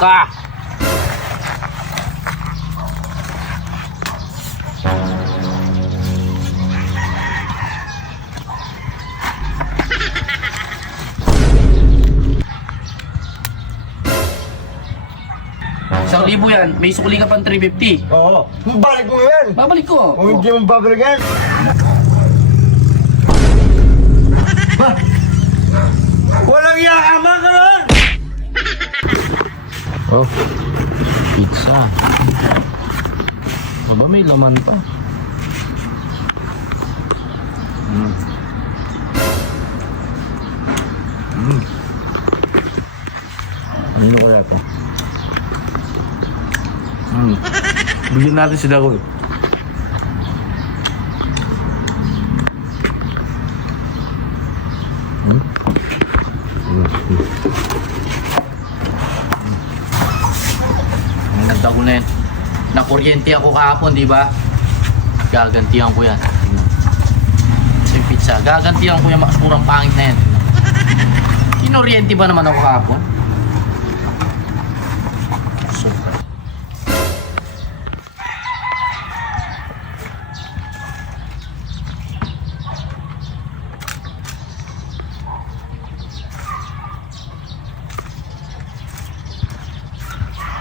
ka. Isang libo yan, may sukli ka pang 350. Oo. Balik mo yan. Babalik ko. Kung hindi mo babalikan. Ha? Walang yakama ka nun! Oh, pizza. Aba, may laman pa. Ano kaya ito? Bigyan natin si Dagoy. Ang ganda ko na yan. Nakuryente ako kahapon, di ba? Gagantihan ko yan. Ito yung pizza. Gagantihan ko yung murang pangit na yan. Kinuryente ba naman ako kahapon? Super.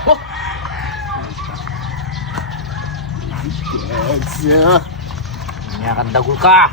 Oh! Yes. Nyakandagol ka!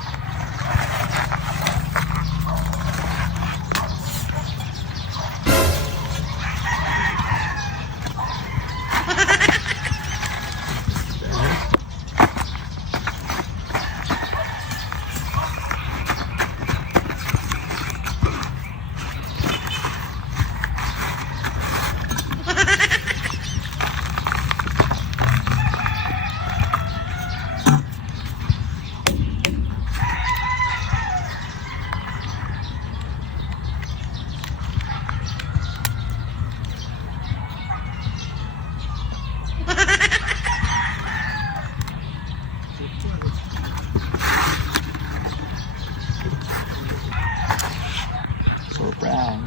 Surprise.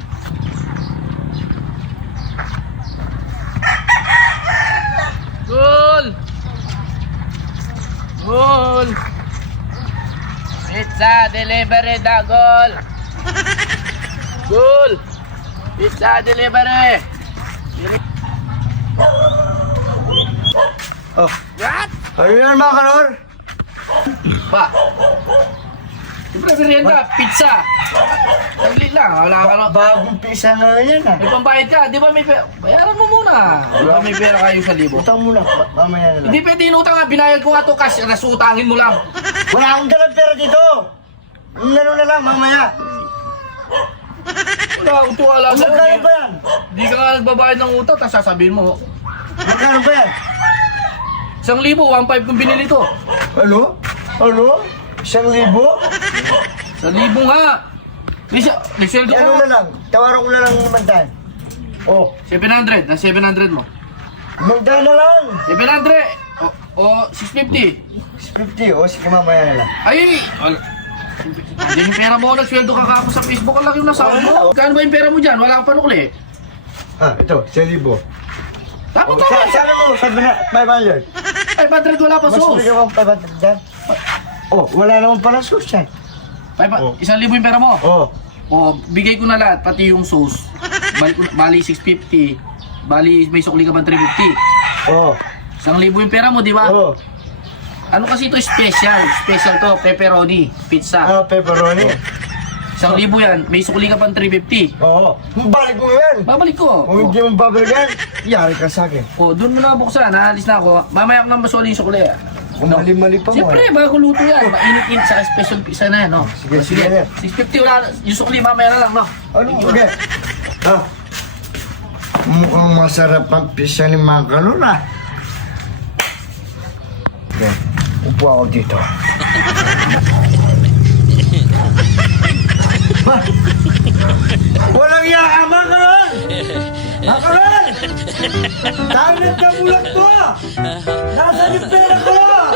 Gol! Gol! Pizza delivery da gol! Gol! Pizza delivery! Oh. What? Ano yan mga kanor? Pa! Siyempre, merienda, pizza! Saglit lang, wala ka na. Bagong pisa na yan ah. May pambayad ka, di ba may pera? Bayaran mo muna. Di ba may pera kayo sa libo? Utang mo lang. Mamaya na lang. Hindi pwede inutang nga, binayad ko nga to cash, nasutangin mo lang. Wala akong dalang pera dito. Ano na lang mamaya. Wala akong tuwala sa Magkano ba yan? Di ka nga nagbabayad ng utang, tapos sasabihin mo, Magkano ba yan? 1,000, 1,500 kung binili to. Ano? Ano? 1,000? 1,000 nga. Lisweldo Ano ko. na lang? Tawaran ko na lang naman tayo. Oh, 700, na 700 mo. magdaan na lang. 700, o 650. 50, o sige mamaya na lang. Ay, hindi yung pera mo, nagsweldo ka kapos sa Facebook, ang laki yung nasahod mo. Kano ba yung pera mo dyan? Wala kang panukli. Ah, ito, 1,000. Tapos Oh, na. sabi mo, sabi na, 500. 500 wala pa Mas sus. bigyan mo 500 dyan. Oh, wala naman pala sauce yan. Oh. 1,000 yung pera mo. Oh, O, bigay ko na lahat, pati yung sauce. Bali 650. Bali may sukli ka bang 350. oh, 1,000 yung pera mo, di ba? oh. Ano kasi ito special? Special to, pepperoni, pizza. Ah, pepperoni. 1,000 yan, may sukli ka pang 350. Oo. Balik mo yan. Babalik ko. Kung hindi mo babalikan, yari ka sa akin. O, doon mo na buksan, naalis na ako. Mamaya ko na masuli yung sukli. Kung mali-mali pa mo. Siyempre, bago luto yan. Mainit-init sa special pizza na yan, no? Sige, sige. 650 wala, yung sukli mamaya na lang, no? Ano? Okay. Ah. Mukhang masarap ang pizza ni mga kanon ah. Okay. Upo ako dito. Ha? Walang yakama ka nun! Makaroon! Tanit ka bulat mo! Nasaan yung pera ko? Ah!